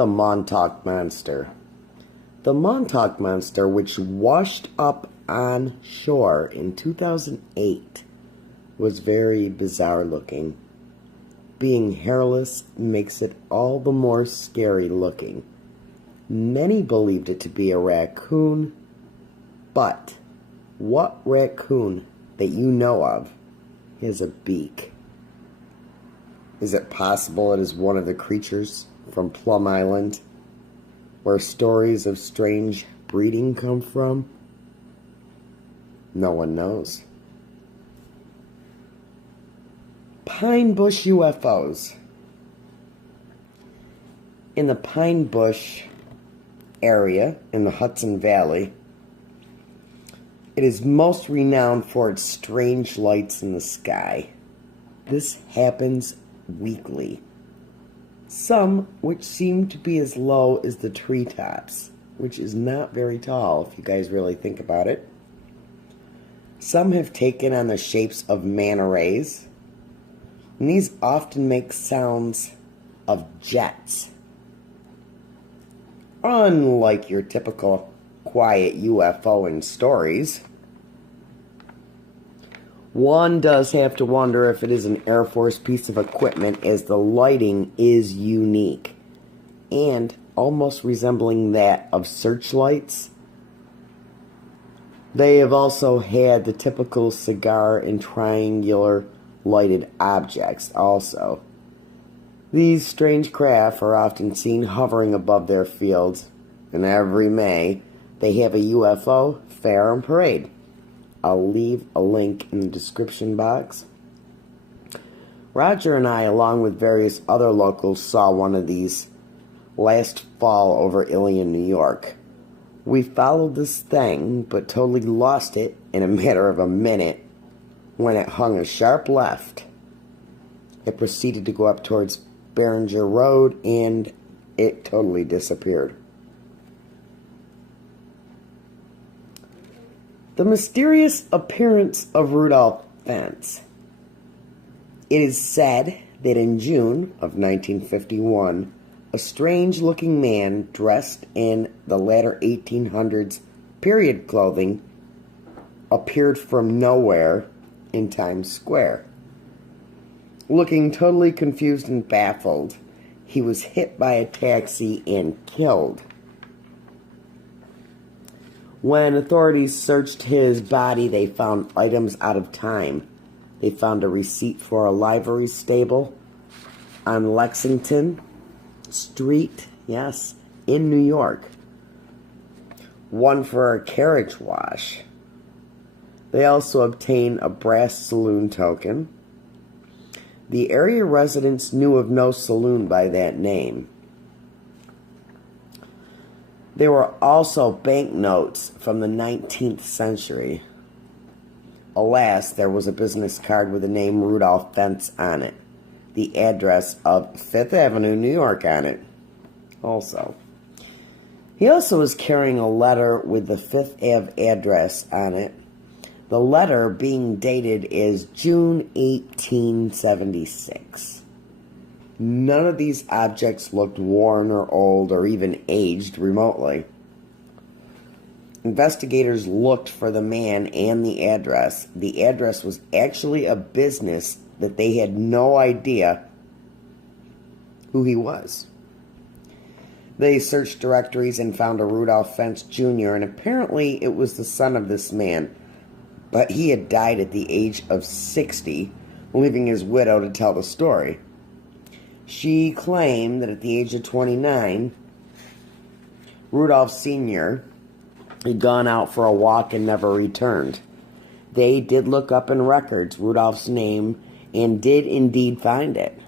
The Montauk Monster. The Montauk Monster, which washed up on shore in 2008, was very bizarre looking. Being hairless makes it all the more scary looking. Many believed it to be a raccoon, but what raccoon that you know of has a beak? Is it possible it is one of the creatures from Plum Island, where stories of strange breeding come from? No one knows. Pine Bush UFOs. In the Pine Bush area in the Hudson Valley, it is most renowned for its strange lights in the sky. This happens weekly. Some which seem to be as low as the treetops, which is not very tall if you guys really think about it. Some have taken on the shapes of manta rays, and these often make sounds of jets. Unlike your typical quiet UFO in stories, one does have to wonder if it is an Air Force piece of equipment, as the lighting is unique and almost resembling that of searchlights. They have also had the typical cigar and triangular lighted objects also. These strange craft are often seen hovering above their fields, and every May they have a UFO fair and parade. I'll leave a link in the description box. Roger and I, along with various other locals, saw one of these last fall over Ilion, New York. We followed this thing, but totally lost it in a matter of a minute when it hung a sharp left. It proceeded to go up towards Beringer Road, and it totally disappeared. The mysterious appearance of Rudolph Fentz. It is said that in June of 1951, a strange-looking man dressed in the latter 1800s period clothing appeared from nowhere in Times Square. Looking totally confused and baffled, he was hit by a taxi and killed. When authorities searched his body, they found items out of time. They found a receipt for a livery stable on Lexington Street, yes, in New York. One for a carriage wash. They also obtained a brass saloon token. The area residents knew of no saloon by that name. There were also banknotes from the 19th century. Alas, there was a business card with the name Rudolph Fentz on it. The address of 5th Avenue, New York on it also. He also was carrying a letter with the 5th Ave address on it. The letter being dated is June 1876. None of these objects looked worn or old or even aged remotely. Investigators looked for the man and the address. The address was actually a business that they had no idea who he was. They searched directories and found a Rudolph Fentz Jr., and apparently it was the son of this man, but he had died at the age of 60, leaving his widow to tell the story. She claimed that at the age of 29, Rudolph Sr. had gone out for a walk and never returned. They did look up in records Rudolph's name and did indeed find it.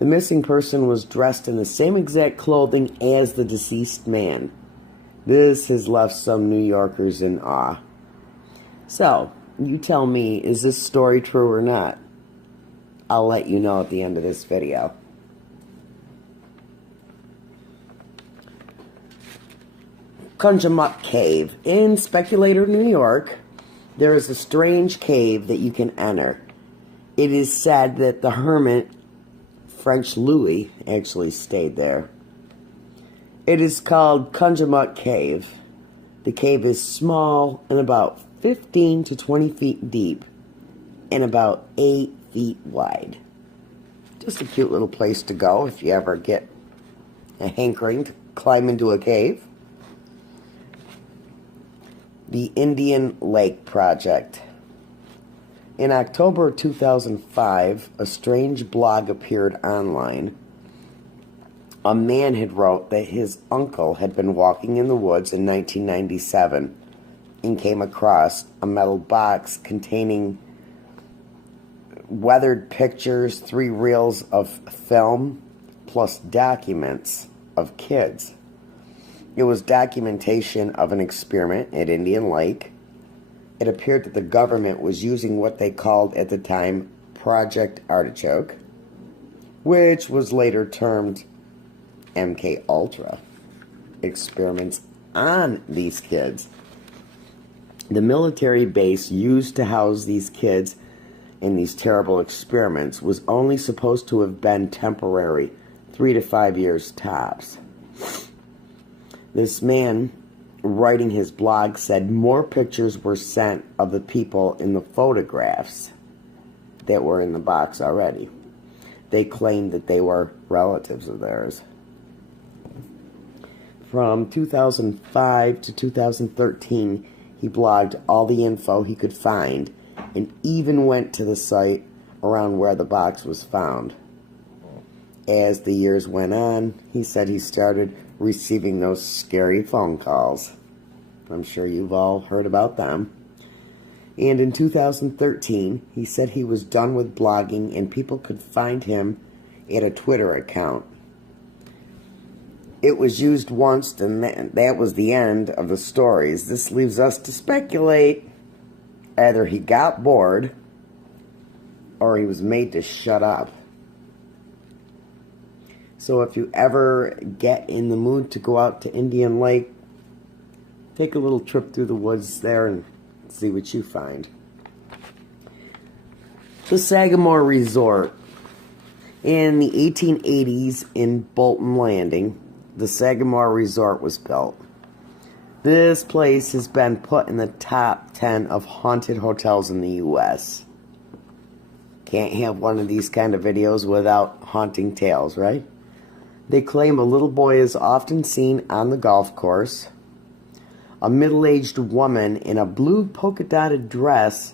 The missing person was dressed in the same exact clothing as the deceased man. This has left some New Yorkers in awe. So, you tell me, is this story true or not? I'll let you know at the end of this video. Kunjamup Cave. In Speculator, New York, there is a strange cave that you can enter. It is said that the hermit, French Louis, actually stayed there. It is called Kunjamuk Cave. The cave is small and about 15 to 20 feet deep and about 8 feet wide. Just a cute little place to go if you ever get a hankering to climb into a cave. The Indian Lake Project. In October 2005, a strange blog appeared online. A man had wrote that his uncle had been walking in the woods in 1997 and came across a metal box containing weathered pictures, 3 reels of film, plus documents of kids. It was documentation of an experiment at Indian Lake. It appeared that the government was using what they called at the time Project Artichoke, which was later termed MK Ultra, experiments on these kids. The military base used to house these kids in these terrible experiments was only supposed to have been temporary, 3 to 5 years tops. This man, writing his blog, said more pictures were sent of the people in the photographs that were in the box already. They claimed that they were relatives of theirs. From 2005 to 2013, he blogged all the info he could find and even went to the site around where the box was found. As the years went on, he said he started receiving those scary phone calls. I'm sure you've all heard about them. And in 2013, he said he was done with blogging and people could find him at a Twitter account. It was used once, and that was the end of the stories. This leaves us to speculate. Either he got bored, or he was made to shut up. So if you ever get in the mood to go out to Indian Lake, take a little trip through the woods there and see what you find. The Sagamore Resort. In the 1880s in Bolton Landing, the Sagamore Resort was built. This place has been put in the top 10 of haunted hotels in the U.S. Can't have one of these kind of videos without haunting tales, right? They claim a little boy is often seen on the golf course. A middle-aged woman in a blue polka-dotted dress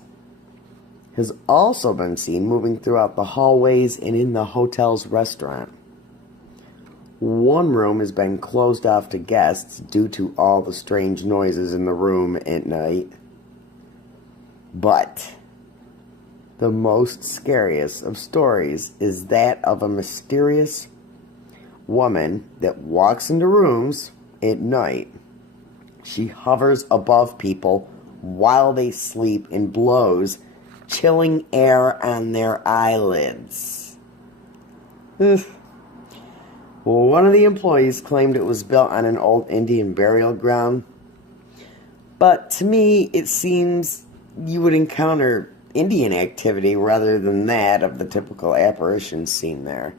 has also been seen moving throughout the hallways and in the hotel's restaurant. One room has been closed off to guests due to all the strange noises in the room at night. But the most scariest of stories is that of a mysterious woman that walks into rooms at night. She hovers above people while they sleep and blows chilling air on their eyelids. Ugh. Well, one of the employees claimed it was built on an old Indian burial ground. But to me, it seems you would encounter Indian activity rather than that of the typical apparitions seen there.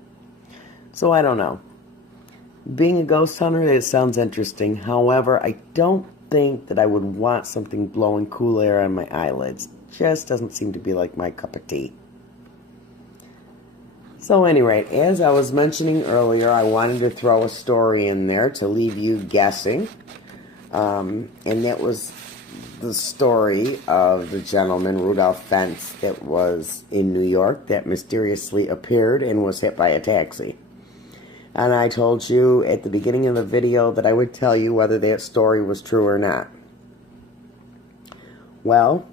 So I don't know. Being a ghost hunter, it sounds interesting. However, I don't think that I would want something blowing cool air on my eyelids. Just doesn't seem to be like my cup of tea. So anyway, as I was mentioning earlier, I wanted to throw a story in there to leave you guessing. And that was the story of the gentleman, Rudolph Fentz, that was in New York that mysteriously appeared and was hit by a taxi. And I told you at the beginning of the video that I would tell you whether that story was true or not. Well,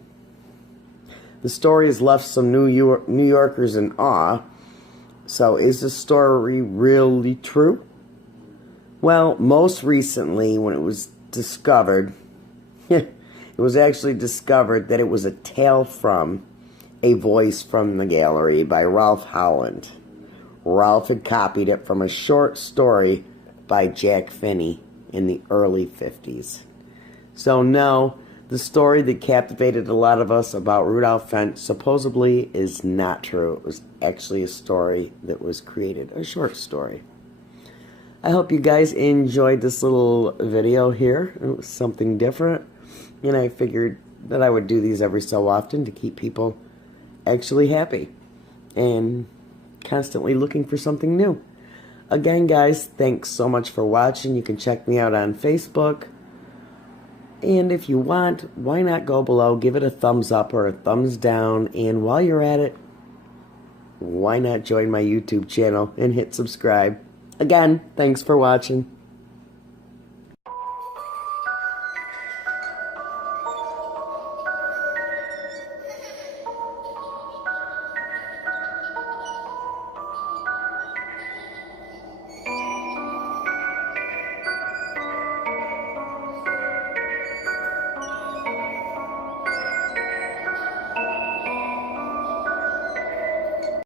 the story has left some New Yorkers in awe. So is the story really true? Well, most recently when it was discovered, it was actually discovered that it was a tale from A Voice from the Gallery by Ralph Howland. Ralph had copied it from a short story by Jack Finney in the early 50s. So no, the story that captivated a lot of us about Rudolph Fentz supposedly is not true. It was actually a story that was created, a short story. I hope you guys enjoyed this little video here. It was something different, and I figured that I would do these every so often to keep people actually happy and constantly looking for something new. Again, guys, thanks so much for watching. You can check me out on Facebook. And if you want, why not go below, give it a thumbs up or a thumbs down. And while you're at it, why not join my YouTube channel and hit subscribe? Again, thanks for watching.